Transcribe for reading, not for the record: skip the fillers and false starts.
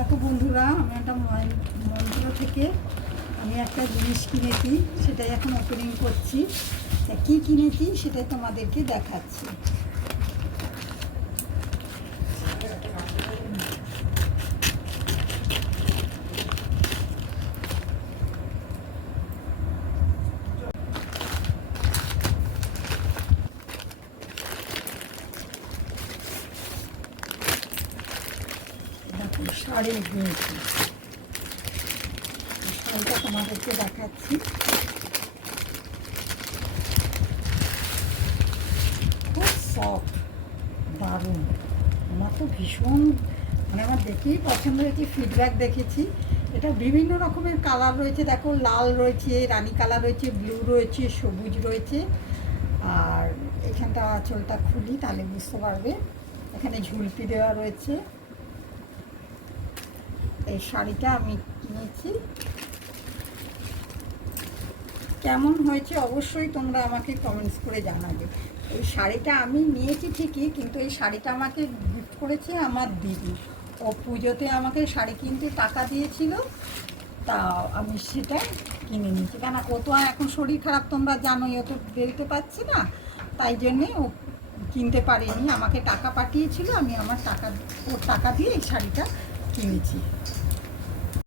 দেখো বন্ধুরা, আমি একটা মন্ত্র থেকে আমি একটা জিনিস কিনেছি, সেটাই এখন ওপেনিং করছি। কি কিনেছি সেটাই তোমাদেরকে দেখাচ্ছি। দেখো, শাড়ি কিনেছি, শাড়িটা তোমাদেরকে দেখাচ্ছি। খুব সফট, দারুণ। আমার তো ভীষণ আমার দেখেই পছন্দ হয়েছে, ফিডব্যাক দেখেছি। এটা বিভিন্ন রকমের কালার রয়েছে, দেখো লাল রয়েছে, রানী কালার রয়েছে, ব্লু রয়েছে, সবুজ রয়েছে। আর এখানটা আঁচলটা খুলি তাহলে বুঝতে পারবে। এখানে ঝুলপি দেওয়া রয়েছে। এই শাড়িটা আমি কিনেছি, কেমন হয়েছে অবশ্যই তোমরা আমাকে কমেন্টস করে জানাবে। এই শাড়িটা আমি নিয়েছি ঠিকই, কিন্তু এই শাড়িটা আমাকে গিফট করেছে আমার দিদি। ও পুজোতে আমাকে শাড়ি কিনতে টাকা দিয়েছিল, তা আমি সেটা কিনে নিয়েছি। কেন, ও তো এখন শরীর খারাপ, তোমরা জানোই, ও তো বেরোতে পারছি না, তাই জন্যে ও কিনতে পারেনি। আমাকে টাকা পাঠিয়েছিল, আমি আমার টাকা, ওর টাকা দিয়ে এই শাড়িটা কিনেছি।